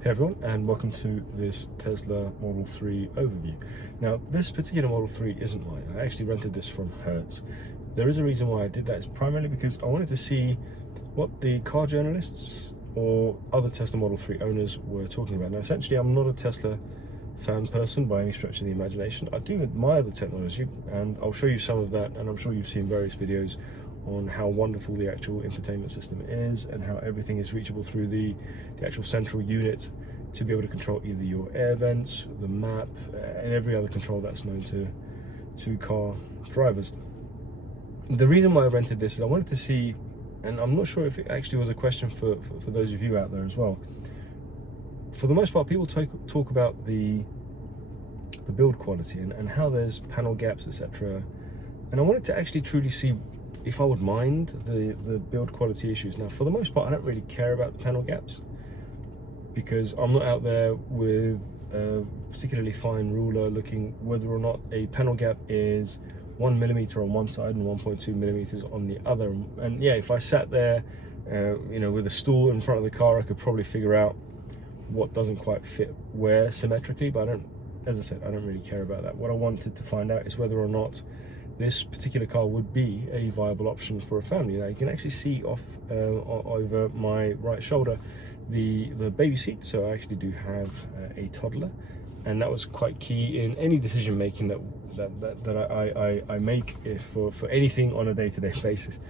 Hey everyone, and welcome to this Tesla Model 3 overview. Now, this particular Model 3 isn't mine. I actually rented this from Hertz. There is a reason why I did that. It's primarily because I wanted to see what the car journalists or other Tesla Model 3 owners were talking about. Now, essentially, I'm not a Tesla fan person by any stretch of the imagination. I do admire the technology, and I'll show you some of that, and I'm sure you've seen various videos on how wonderful the actual infotainment system is and how everything is reachable through the actual central unit to be able to control either your air vents, the map, and every other control that's known to car drivers. The reason why I rented this is I wanted to see, and I'm not sure if it actually was a question for those of you out there as well. For the most part, people talk about the build quality and how there's panel gaps, etc. And I wanted to actually truly see if I would mind the build quality issues. Now, for the most part, I don't really care about the panel gaps because I'm not out there with a particularly fine ruler looking whether or not a panel gap is 1 millimeter on one side and 1.2 millimeters on the other. And yeah, if I sat there, with a stool in front of the car, I could probably figure out what doesn't quite fit where symmetrically, but as I said, I don't really care about that. What I wanted to find out is whether or not this particular car would be a viable option for a family. Now, you can actually see off over my right shoulder the baby seat, so I actually do have a toddler, and that was quite key in any decision making that I make for anything on a day-to-day basis.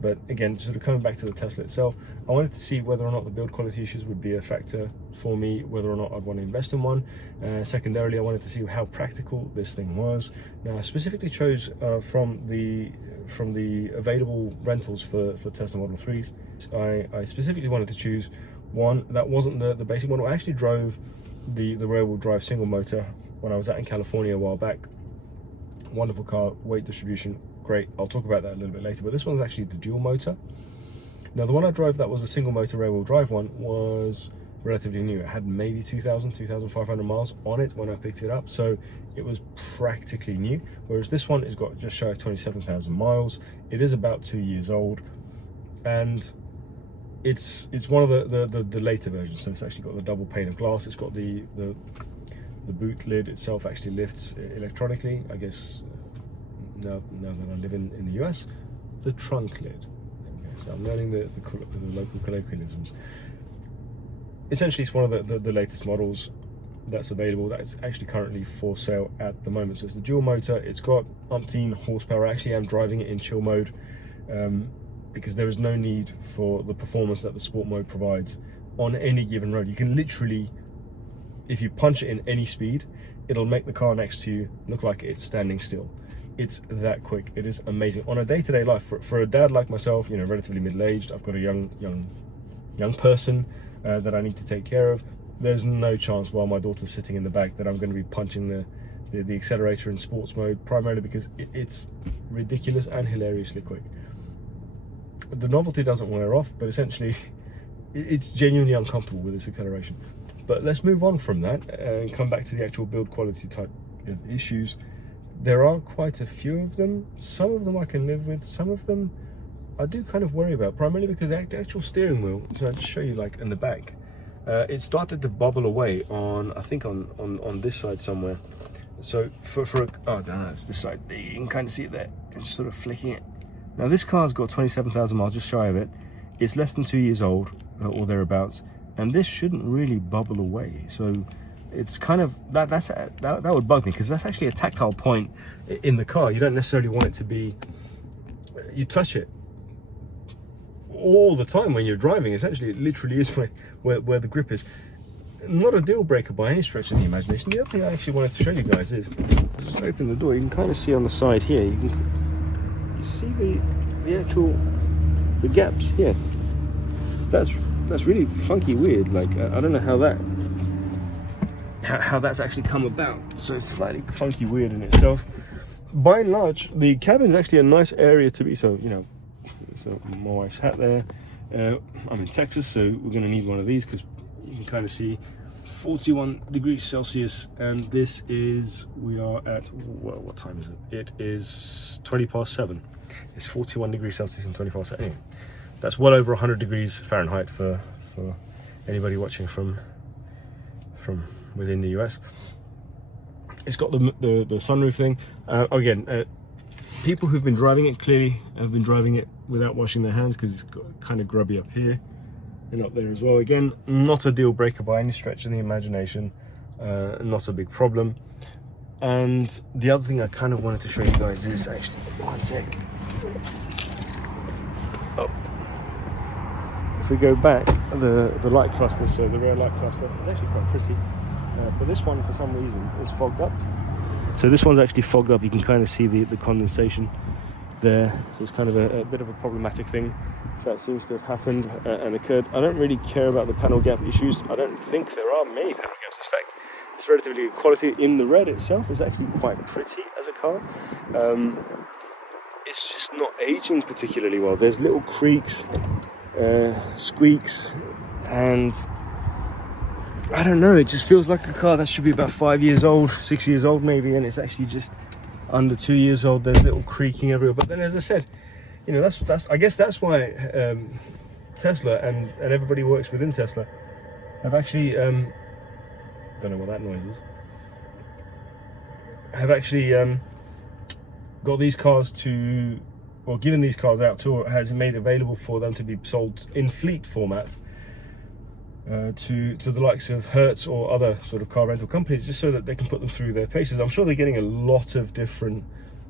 But again, sort of coming back to the Tesla itself, I wanted to see whether or not the build quality issues would be a factor for me, whether or not I'd want to invest in one. Secondarily, I wanted to see how practical this thing was. Now, I specifically chose from the available rentals for Tesla Model 3s. I specifically wanted to choose one that wasn't the basic one. I actually drove the rear-wheel drive single motor when I was out in California a while back. Wonderful car, weight distribution, great. I'll talk about that a little bit later, but this one's actually the dual motor. Now, the one I drove that was a single motor rear-wheel drive one was relatively new. It had maybe 2,500 miles on it when I picked it up, so it was practically new, whereas this one has got just shy of 27,000 miles. It is about 2 years old, and it's one of the later versions, so it's actually got the double pane of glass. It's got the boot lid itself actually lifts electronically, I guess. Now that I live in the US, the trunk lid. Okay, so I'm learning the local colloquialisms. Essentially, it's one of the latest models that's available, that's actually currently for sale at the moment. So it's the dual motor, it's got umpteen horsepower. I actually am driving it in chill mode because there is no need for the performance that the sport mode provides on any given road. You can literally, if you punch it in any speed, it'll make the car next to you look like it's standing still. It's that quick. It is amazing. On a day-to-day life, for a dad like myself, relatively middle-aged, I've got a young person that I need to take care of. There's no chance while my daughter's sitting in the back that I'm going to be punching the accelerator in sports mode, primarily because it's ridiculous and hilariously quick. The novelty doesn't wear off, but essentially it's genuinely uncomfortable with this acceleration. But let's move on from that and come back to the actual build quality type of issues. There are quite a few of them. Some of them I can live with, some of them I do kind of worry about, primarily because the actual steering wheel, so I'll just show you like in the back, it started to bobble away I think on this side somewhere. So it's this side, you can kind of see it there, it's sort of flicking it. Now, this car's got 27,000 miles, just shy of it. It's less than 2 years old or thereabouts, and this shouldn't really bubble away. So it's kind of that would bug me, because that's actually a tactile point in the car. You don't necessarily want it to be, you touch it all the time when you're driving. Essentially, it literally is where the grip is. Not a deal breaker by any stretch of the imagination. The other thing I actually wanted to show you guys is, just open the door, you can kind of see on the side here, you see the gaps here. That's really funky weird. Like, I don't know how that's actually come about. So it's slightly funky weird in itself. By and large, the cabin's actually a nice area to be. So so my wife's hat there. I'm in Texas, so we're going to need one of these, because you can kind of see 41 degrees Celsius, and this is, we are at, well, what time is it? It is 20 past 7. It's 41 degrees Celsius and 20 past 7. Anyway, that's well over 100 degrees Fahrenheit for anybody watching from from within the US. It's got the sunroof thing. Again, people who've been driving it clearly have been driving it without washing their hands, because it's got kind of grubby up here and up there as well. Again, not a deal breaker by any stretch of the imagination, not a big problem. And the other thing I kind of wanted to show you guys is actually, one sec. Oh. If we go back, the light cluster, so the rear light cluster is actually quite pretty. But this one, for some reason, is fogged up. So this one's actually fogged up. You can kind of see the condensation there. So it's kind of a bit of a problematic thing that seems to have happened and occurred. I don't really care about the panel gap issues. I don't think there are many panel gaps. In fact, it's relatively good quality. In the red itself is actually quite pretty as a car. It's just not aging particularly well. There's little creaks, squeaks, and I don't know, it just feels like a car that should be about 5 years old, 6 years old maybe, and it's actually just under 2 years old. There's little creaking everywhere. But then, as I said, you know, that's I guess that's why Tesla and everybody who works within Tesla have actually don't know what that noise is, have actually got these cars to, or given these cars out to, or has made available for them to be sold in fleet format to the likes of Hertz or other sort of car rental companies, just so that they can put them through their paces. I'm sure they're getting a lot of different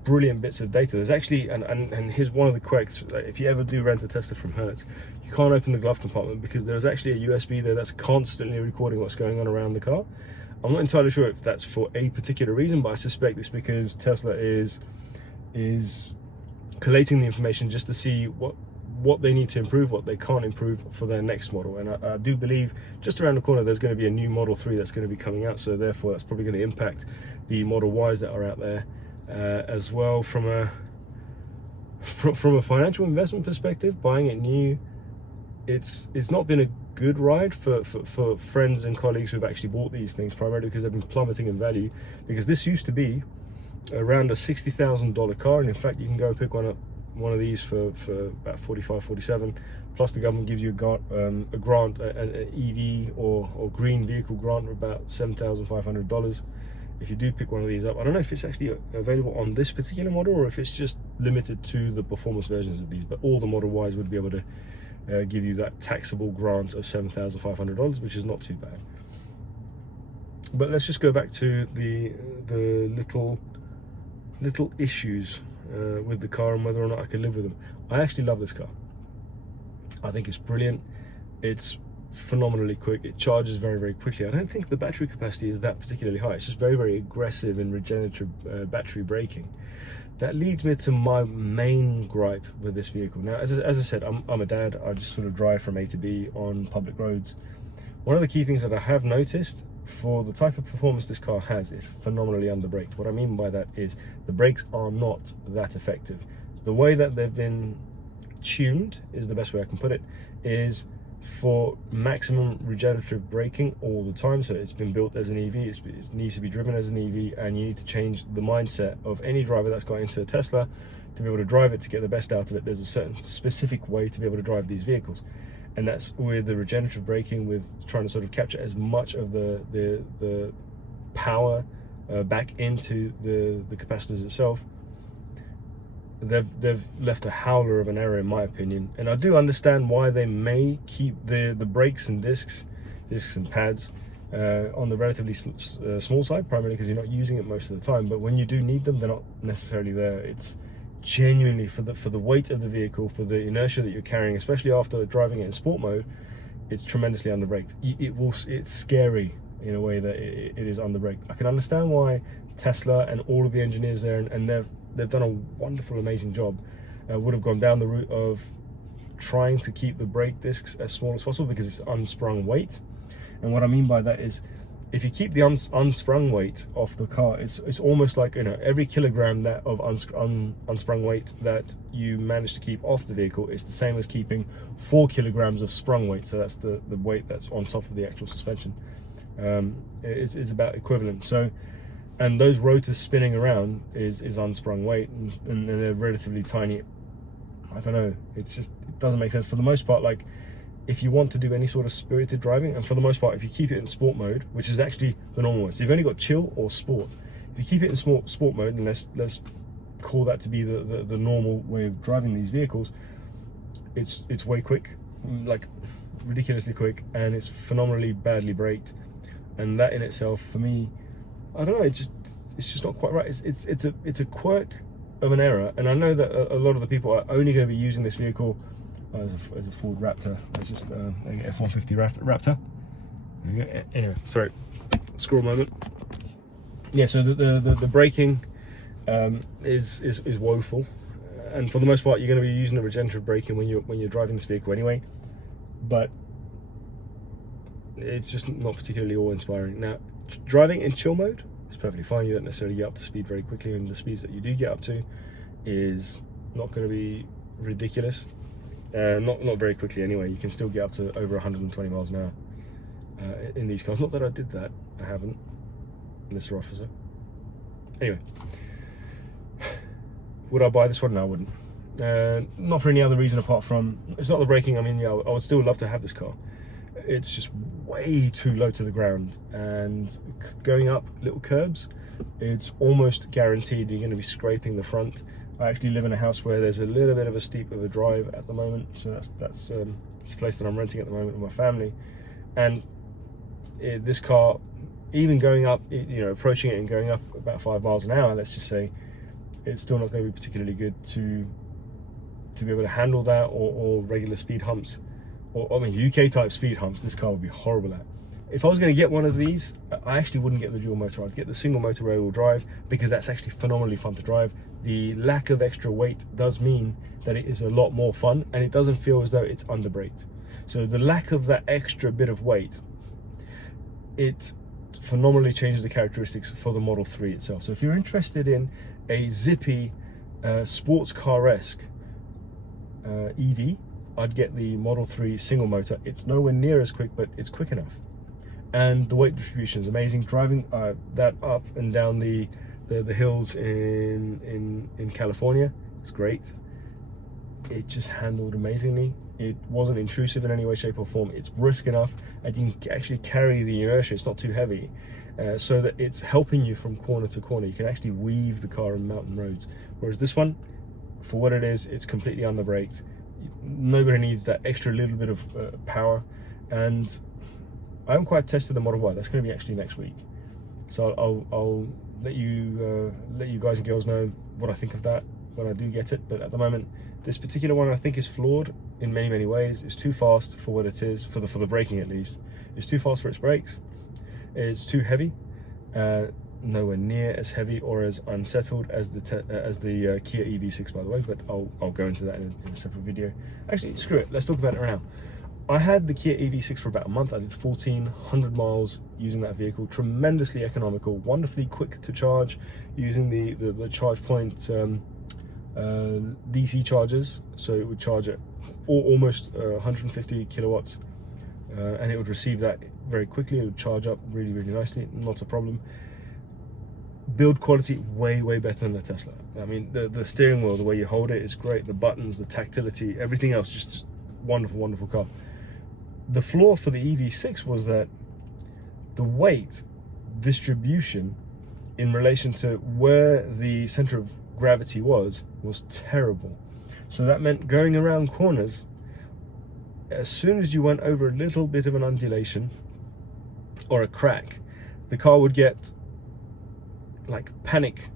brilliant bits of data. There's actually, and here's one of the quirks, if you ever do rent a Tesla from Hertz, you can't open the glove compartment, because there's actually a USB there that's constantly recording what's going on around the car. I'm not entirely sure if that's for a particular reason, but I suspect it's because Tesla is collating the information just to see what they need to improve, what they can't improve for their next model. And I do believe just around the corner there's going to be a new Model 3 that's going to be coming out, so therefore that's probably going to impact the Model Ys that are out there as well. From a financial investment perspective, buying it new, it's not been a good ride for friends and colleagues who've actually bought these things, primarily because they've been plummeting in value, because this used to be around a $60,000 car, and in fact you can go pick one up, one of these for about 45, 47, plus the government gives you a grant, an EV or green vehicle grant of about $7,500 if you do pick one of these up. I don't know if it's actually available on this particular model or if it's just limited to the performance versions of these, but all the Model Ys would be able to give you that taxable grant of $7,500, which is not too bad. But let's just go back to the little issues with the car and whether or not I can live with them. I actually love this car. I think it's brilliant. It's phenomenally quick. It charges very, very quickly. I don't think the battery capacity is that particularly high. It's just very, very aggressive in regenerative battery braking. That leads me to my main gripe with this vehicle. Now, as I said, I'm a dad. I just sort of drive from A to B on public roads. One of the key things that I have noticed for the type of performance this car has is phenomenally underbraked. What I mean by that is the brakes are not that effective. The way that they've been tuned, is the best way I can put it, is for maximum regenerative braking all the time. So it's been built as an EV, it needs to be driven as an EV, and you need to change the mindset of any driver that's got into a Tesla to be able to drive it, to get the best out of it. There's a certain specific way to be able to drive these vehicles, and that's with the regenerative braking, with trying to sort of capture as much of the power back into the capacitors itself. They've left a howler of an error, in my opinion, and I do understand why they may keep the brakes and discs and pads on the relatively small side, primarily because you're not using it most of the time. But when you do need them, they're not necessarily there. It's genuinely for the weight of the vehicle, for the inertia that you're carrying, especially after driving it in sport mode, it's tremendously underbraked. It's scary in a way that it is underbraked. I can understand why Tesla and all of the engineers there, and they've done a wonderful, amazing job, would have gone down the route of trying to keep the brake discs as small as possible, because it's unsprung weight. And what I mean by that is, if you keep the unsprung weight off the car, it's almost like, you know, every kilogram that of unsprung weight that you manage to keep off the vehicle is the same as keeping 4 kilograms of sprung weight. So that's the weight that's on top of the actual suspension. It's about equivalent. So, and those rotors spinning around is unsprung weight, and they're relatively tiny. I don't know, it's just, it doesn't make sense. For the most part, like, if you want to do any sort of spirited driving, and for the most part, if you keep it in sport mode, which is actually the normal one, so you've only got chill or sport. If you keep it in sport mode, and let's call that to be the normal way of driving these vehicles, it's way quick, like ridiculously quick, and it's phenomenally badly braked. And that in itself, for me, I don't know, it's just not quite right. It's a quirk of an era, and I know that a lot of the people are only going to be using this vehicle as a Ford Raptor. It's just an F-150 Raptor. Anyway, sorry, scroll moment. Yeah, so the braking is woeful, and for the most part, you're going to be using the regenerative braking when you're driving this vehicle anyway. But it's just not particularly awe-inspiring. Now, driving in chill mode is perfectly fine. You don't necessarily get up to speed very quickly, and the speeds that you do get up to is not going to be ridiculous. Not very quickly anyway. You can still get up to over 120 miles an hour in these cars. Not that I did that. I haven't, Mr. Officer. Anyway, would I buy this one? No, I wouldn't. Not for any other reason apart from, it's not the braking. I mean, yeah, I would still love to have this car. It's just way too low to the ground, and going up little curbs, it's almost guaranteed you're going to be scraping the front. I actually live in a house where there's a little bit of a steep of a drive at the moment, so that's a place that I'm renting at the moment with my family. And this car, even going up, you know, approaching it and going up about 5 miles an hour, let's just say, it's still not going to be particularly good to be able to handle that, or regular speed humps, or I mean UK type speed humps. This car would be horrible at. If I was going to get one of these, I actually wouldn't get the dual motor. I'd get the single motor rear wheel drive, because that's actually phenomenally fun to drive. The lack of extra weight does mean that it is a lot more fun, and it doesn't feel as though it's under braked. So the lack of that extra bit of weight, it phenomenally changes the characteristics for the Model 3 itself. So if you're interested in a zippy sports car-esque EV, I'd get the Model 3 single motor. It's nowhere near as quick, but it's quick enough, and the weight distribution is amazing. Driving that up and down the hills in California, it's great. It just handled amazingly. It wasn't intrusive in any way, shape or form. It's brisk enough, and you can actually carry the inertia. It's not too heavy, so that it's helping you from corner to corner. You can actually weave the car in mountain roads, whereas this one, for what it is, it's completely under braked. Nobody needs that extra little bit of power. And I haven't quite tested the Model Y. That's going to be actually next week, so I'll let you guys and girls know what I think of that when I do get it. But at the moment, this particular one I think is flawed in many ways. It's too fast for what it is, for the braking at least. It's too fast for its brakes. It's too heavy, nowhere near as heavy or as unsettled as the Kia EV6, by the way. But I'll go into that in a separate video. Actually, screw it. Let's talk about it right now. I had the Kia EV6 for about a month. I did 1,400 miles using that vehicle. Tremendously economical, wonderfully quick to charge using the charge point DC chargers. So it would charge at almost 150 kilowatts, and it would receive that very quickly. It would charge up really nicely, not a problem. Build quality way better than the Tesla. I mean, the steering wheel, the way you hold it is great. The buttons, the tactility, everything else, just wonderful car. The flaw for the EV6 was that the weight distribution in relation to where the center of gravity was terrible. So that meant going around corners, as soon as you went over a little bit of an undulation or a crack, the car would get like panic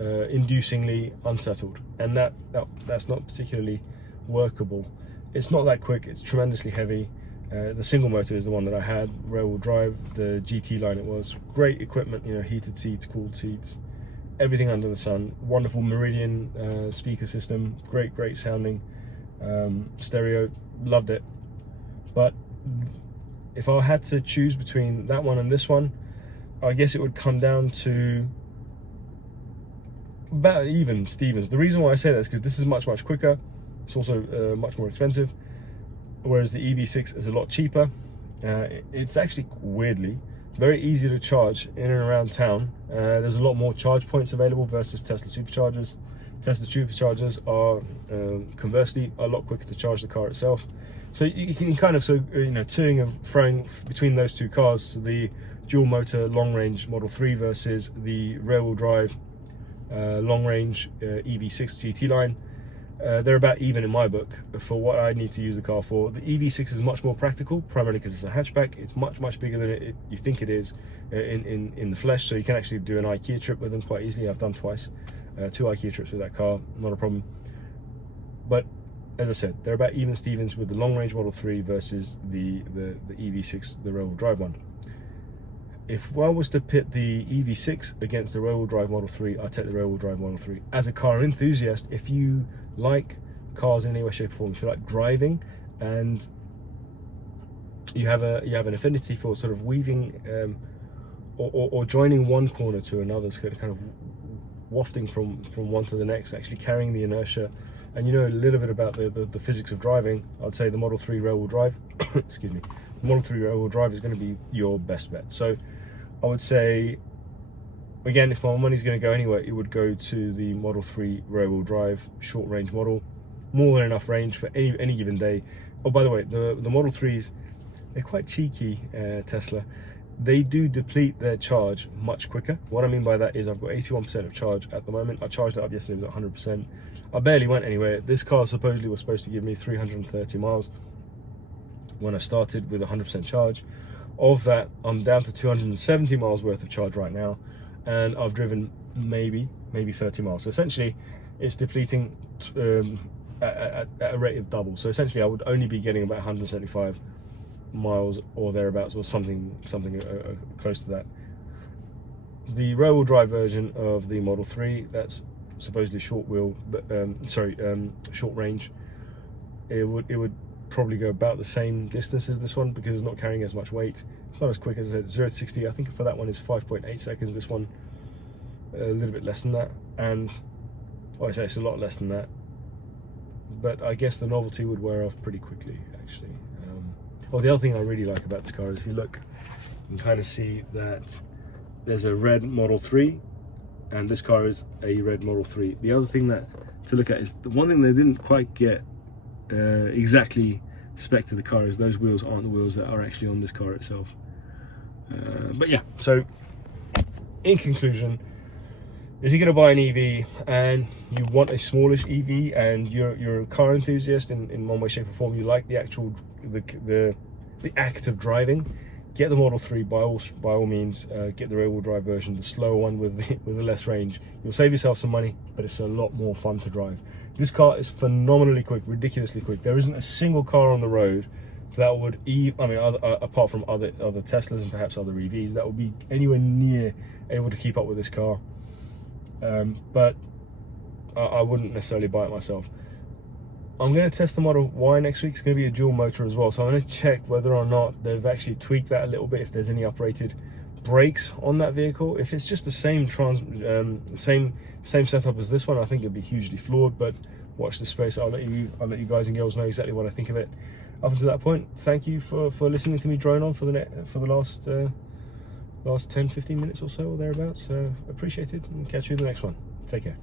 inducingly unsettled, and that's not particularly workable. It's not that quick. It's tremendously heavy. The single motor is the one that I had, rear wheel drive, the GT line. It was great equipment, you know, heated seats, cooled seats, everything under the sun. Wonderful Meridian speaker system, great sounding stereo, loved it. But if I had to choose between that one and this one, I guess it would come down to about even Stevens. The reason why I say that is because this is much quicker. It's also much more expensive, whereas the EV6 is a lot cheaper. It's actually weirdly very easy to charge in and around town. There's a lot more charge points available versus Tesla superchargers. Tesla superchargers are conversely a lot quicker to charge the car itself. So you can kind of, toing and froing between those two cars, the dual motor long range Model 3 versus the rear wheel drive long range EV6 GT line. They're about even in my book for what I need to use the car for. The EV6 is much more practical, primarily because it's a hatchback. It's much bigger than you think it is in the flesh, so you can actually do an IKEA trip with them quite easily. I've done twice, 2 IKEA trips with that car, not a problem. But as I said, they're about even Stevens with the long range Model 3 versus the EV6, the rear wheel drive one. If I was to pit the EV6 against the rear wheel drive Model 3, I'd take the rear wheel drive Model 3. As a car enthusiast, if you like cars in any way, shape or form, if you like driving and you have an affinity for sort of weaving or joining one corner to another, so kind of wafting from one to the next, actually carrying the inertia, and you know a little bit about the physics of driving, I'd say the Model 3 rear wheel drive excuse me, the Model 3 rear wheel drive is going to be your best bet. So I would say, again, if my money's going to go anywhere, it would go to the Model 3 rear wheel drive short range model. More than enough range for any given day. Oh, by the way, the Model 3s, they're quite cheeky, Tesla. They do deplete their charge much quicker. What I mean by that is I've got 81% of charge at the moment. I charged it up yesterday, it was at 100%. I barely went anywhere. This car supposedly was supposed to give me 330 miles when I started with 100% charge. Of that, I'm down to 270 miles worth of charge right now, and I've driven maybe 30 miles. So essentially, it's depleting at a rate of double. So essentially, I would only be getting about 175 miles or thereabouts, or something close to that. The rear wheel drive version of the Model 3, that's supposedly short range. It would probably go about the same distance as this one because it's not carrying as much weight. It's not as quick as I said. 0 to 60, I think for that one is 5.8 seconds. This one a little bit less than that, and I say it's a lot less than that. But I guess the novelty would wear off pretty quickly, actually. The other thing I really like about this car is if you look, you can kind of see that there's a red Model 3, and this car is a red Model 3. The other thing to look at is the one thing they didn't quite get exactly spec to the car is those wheels aren't the wheels that are actually on this car itself. But yeah, so in conclusion, if you're going to buy an EV and you want a smallish EV and you're a car enthusiast in one way, shape or form, you like the actual the act of driving, get the Model 3 by all means. Get the rear wheel drive version, the slower one with the less range. You'll save yourself some money, but it's a lot more fun to drive. This car is phenomenally quick, ridiculously quick. There isn't a single car on the road that would, apart from other Teslas and perhaps other EVs, that would be anywhere near able to keep up with this car. But I wouldn't necessarily buy it myself. I'm going to test the Model Y next week. It's going to be a dual motor as well, so I'm going to check whether or not they've actually tweaked that a little bit, if there's any uprated brakes on that vehicle. If it's just the same same setup as this one, I think it'd be hugely flawed, but watch the space. I'll let you guys and girls know exactly what I think of it. Up until that point, thank you for listening to me drone on for the last 10-15 minutes or so, or thereabouts. So appreciate it, and catch you in the next one. Take care.